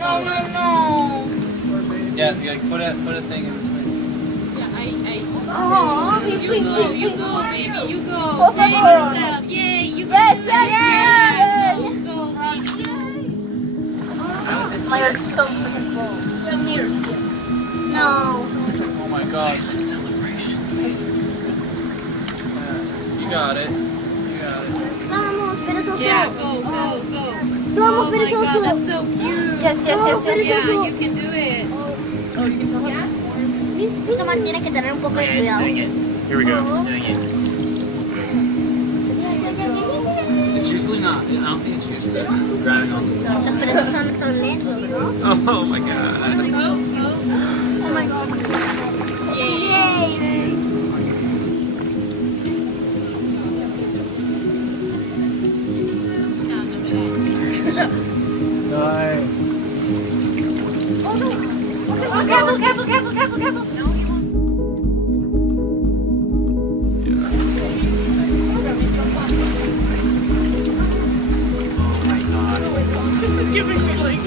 No, no, no. Yeah, like put a thing in the screen. Oh, please, You please, go, please, you please. go, baby, you go. Por Save favor. yourself. Yay, you can Yes, do yes, it. yes. Go, go, baby. Yay. My heart's so freaking full. Come here. No. Oh my gosh. You got it. You got it. Vamos, perezoso. Yeah, go, go, go. Vamos, Oh my God, perezoso. that's so cute. Yes, yes, yes, yes. Yeah, you can do it. Oh, you can tell him? Eso mantiene que tener un poco de cuidado. Here we go. It's usually not. I don't think it's used to grabbing onto the wall. Los perezos son lentos, ¿no? Oh my god. Go, go. Oh my god. Yay. Yay. Nice. Oh no. Careful, careful, careful, careful, careful. This is giving me like.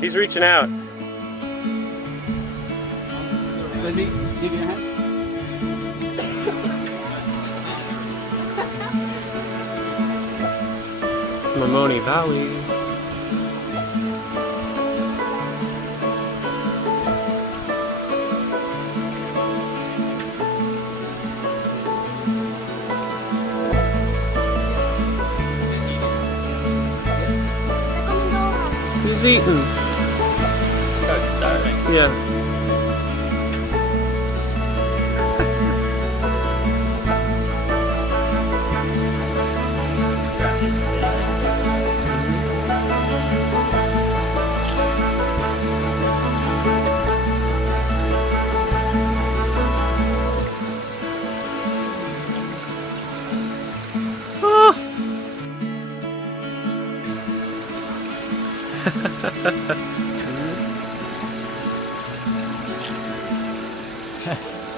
He's reaching out. Let me give you a hand. Mamoni Valley. He's eating. Starving. Yeah.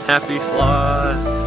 Happy sloth.